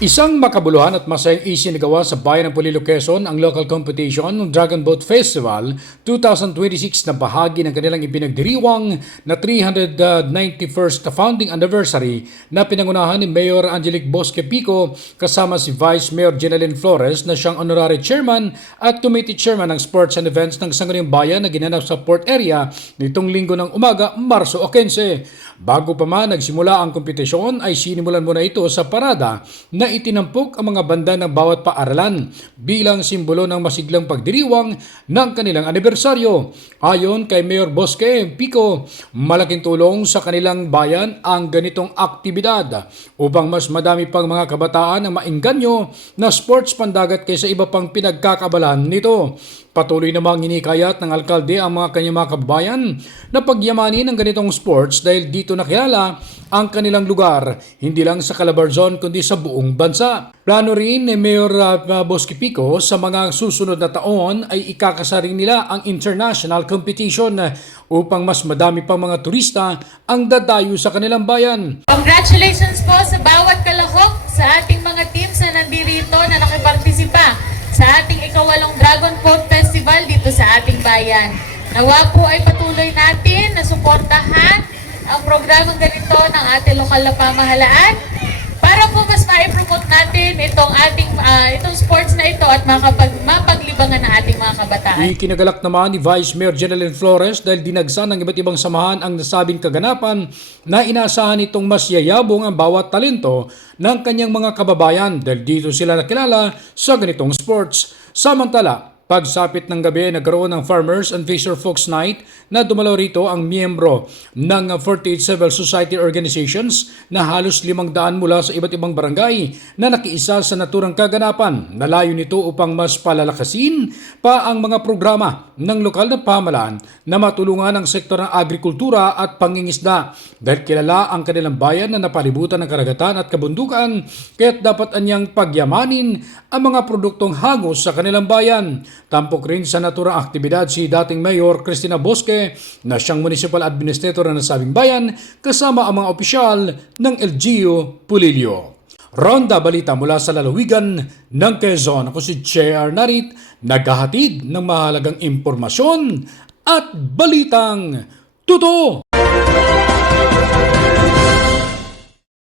Isang makabuluhan at masayang isinagawa sa bayan ng Polillo, Quezon ang local competition ng Dragon Boat Festival 2026 na bahagi ng kanilang ipinagdiriwang na 391st founding anniversary na pinangunahan ni Mayor Angelic Bosque Pico kasama si Vice Mayor Jeneline Flores na siyang honorary chairman at committee chairman ng sports and events ng Sangguniang Bayan na ginanap sa port area nitong linggo ng umaga, Marso 15. Bago pa man nagsimula ang kompetisyon ay sinimulan muna ito sa parada na itinampok ang mga banda ng bawat paaralan bilang simbolo ng masiglang pagdiriwang ng kanilang anibersaryo. Ayon kay Mayor Bosque Pico, malaking tulong sa kanilang bayan ang ganitong aktibidad upang mas madami pang mga kabataan ang maengganyo na sports pandagat kaysa iba pang pinagkakabalan nito. Patuloy namang hinikayat ng alkalde ang mga kanyang mga kababayan na pagyamanin ng ganitong sports dahil dito nakilala ang kanilang lugar, hindi lang sa Calabarzon kundi sa buong bansa. Plano rin ni Mayor Bosque Pico sa mga susunod na taon ay ikakasaring nila ang international competition upang mas madami pang mga turista ang dadayo sa kanilang bayan. Congratulations po sa bawat kalahok sa ating mga teams na nandirito na nakipartisipa sa ating ikawalong Dragon Boat Festival dito sa ating bayan. Nawa po ay patuloy natin na suportahan ang programang ganito ng ating lokal na pamahalaan para po mas ma-promote natin itong sports na ito at mapaglibangan ng ating mga kabataan. Ikinagalak naman ni Vice Mayor Jeneline Flores dahil dinagsan ng iba't ibang samahan ang nasabing kaganapan na inaasahan itong mas yayabong ang bawat talento ng kanyang mga kababayan dahil dito sila nakilala sa ganitong sports. Samantala, pagsapit ng gabi, nagkaroon ng Farmers and Fisher Folks Night na dumalaw rito ang miyembro ng 48 Civil Society Organizations na halos 500 mula sa iba't ibang barangay na nakiisa sa naturang kaganapan. Nalayo nito upang mas palalakasin pa ang mga programa ng lokal na pamahalaan na matulungan ang sektor ng agrikultura at pangingisda dahil kilala ang kanilang bayan na napalibutan ng karagatan at kabundukan kaya't dapat anyang pagyamanin ang mga produktong hangos sa kanilang bayan. Tampok rin sa naturang aktibidad si dating Mayor Cristina Bosque na siyang municipal administrator ng nasabing bayan kasama ang mga opisyal ng LGU Polillo. Ronda balita mula sa lalawigan ng Quezon. Ako si J.R. Narit, naghahatid ng mahalagang impormasyon at balitang totoo.